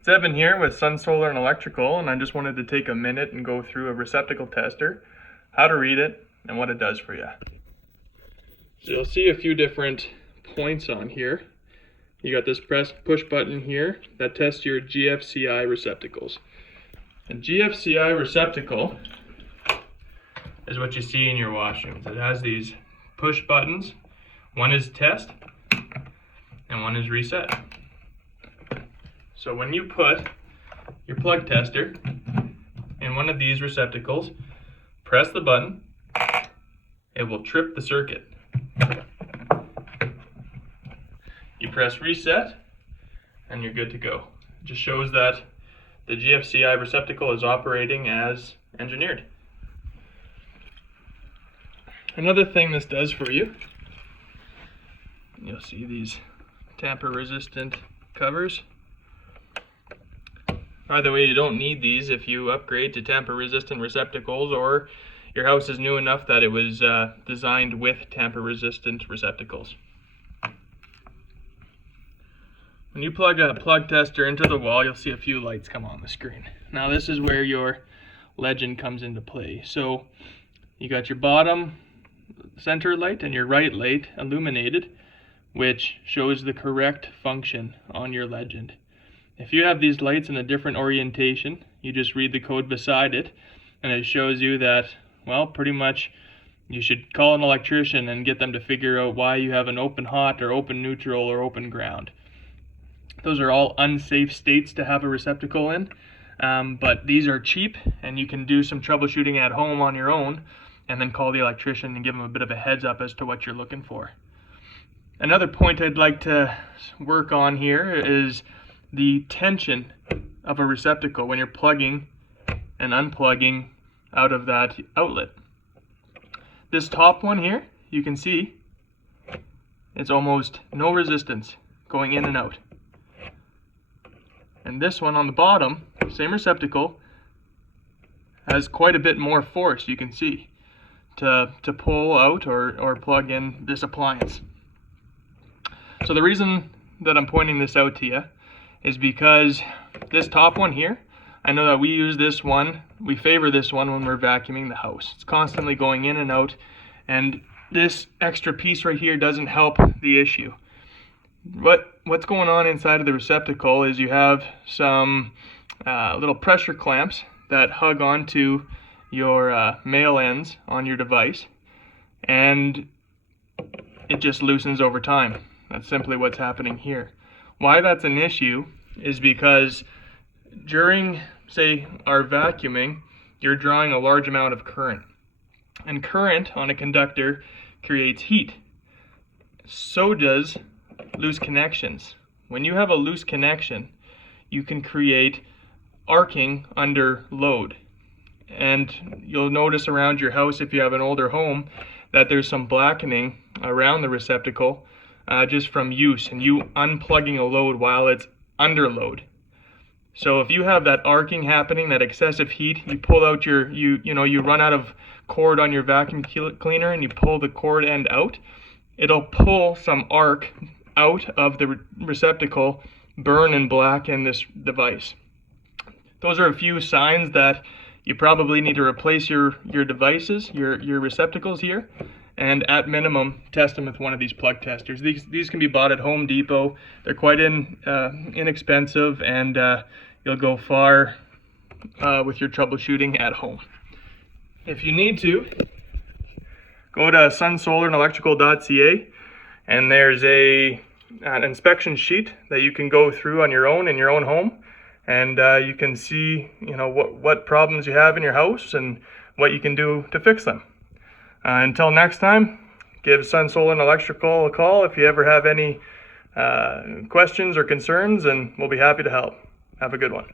It's Evan here with Sun Solar and Electrical, and I just wanted to take a minute and go through a receptacle tester, how to read it, and what it does for you. So you'll see a few different points on here. You got this push button here that tests your GFCI receptacles. A GFCI receptacle is what you see in your washrooms. It has these push buttons. One is test and one is reset. So when you put your plug tester in one of these receptacles, press the button, it will trip the circuit. You press reset and you're good to go. It just shows that the GFCI receptacle is operating as engineered. Another thing this does for you, you'll see these tamper resistant covers. By the way, you don't need these if you upgrade to tamper resistant receptacles or your house is new enough that it was designed with tamper resistant receptacles. When you plug a plug tester into the wall, you'll see a few lights come on the screen. Now this is where your legend comes into play. So you got your bottom center light and your right light illuminated, which shows the correct function on your legend. If you have these lights in a different orientation, you just read the code beside it and it shows you that, well, pretty much you should call an electrician and get them to figure out why you have an open hot or open neutral or open ground. Those are all unsafe states to have a receptacle in, but these are cheap and you can do some troubleshooting at home on your own and then call the electrician and give them a bit of a heads up as to what you're looking for. Another point I'd like to work on here is the tension of a receptacle when you're plugging and unplugging out of that outlet. This top one here, you can see it's almost no resistance going in and out. And this one on the bottom, same receptacle, has quite a bit more force, you can see, to pull out or plug in this appliance. So the reason that I'm pointing this out to you is because this top one here, I know that we use this one, we favor this one when we're vacuuming the house. It's constantly going in and out, and this extra piece right here doesn't help the issue. What's going on inside of the receptacle is you have some little pressure clamps that hug onto your male ends on your device, and it just loosens over time. That's simply what's happening here. Why that's an issue is because during, say, our vacuuming, you're drawing a large amount of current. And current on a conductor creates heat. So does loose connections. When you have a loose connection, you can create arcing under load. And you'll notice around your house, if you have an older home, that there's some blackening around the receptacle just from use and you unplugging a load while it's under load. So if you have that arcing happening, that excessive heat, you pull out you run out of cord on your vacuum cleaner and you pull the cord end out, it'll pull some arc out of the receptacle, burn and blacken this device. Those are a few signs that you probably need to replace your devices, your receptacles here, and at minimum test them with one of these plug testers. These can be bought at Home Depot. They're quite inexpensive, and you'll go far with your troubleshooting at home. If you need to, go to sunsolarandelectrical.ca, and there's an inspection sheet that you can go through on your own in your own home, and you can see what problems you have in your house and what you can do to fix them. Until next time, give Sun Solar and Electrical a call if you ever have any questions or concerns, and we'll be happy to help. Have a good one.